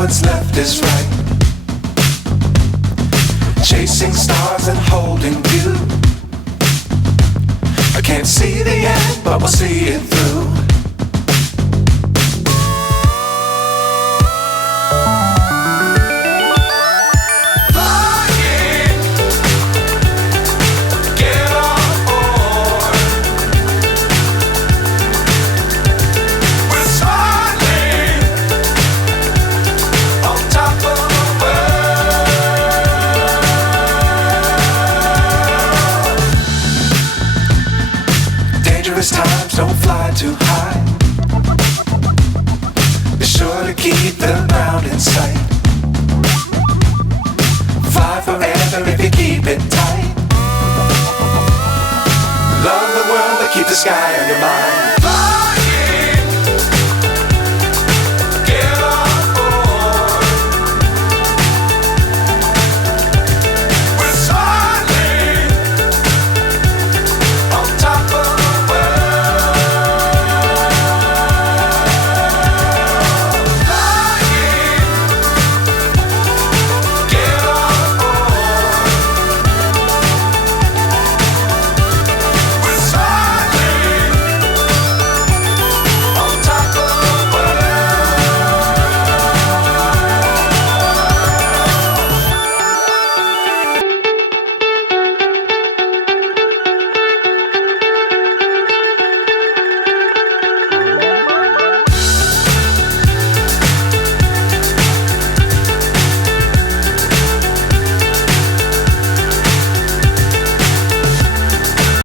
what's left is right. Chasing stars and holding you. I can't see the end, but we'll see it through. Times don't fly too high. Be sure to keep the ground in sight. Fly forever if you keep it tight. Love the world but keep the sky on your mind.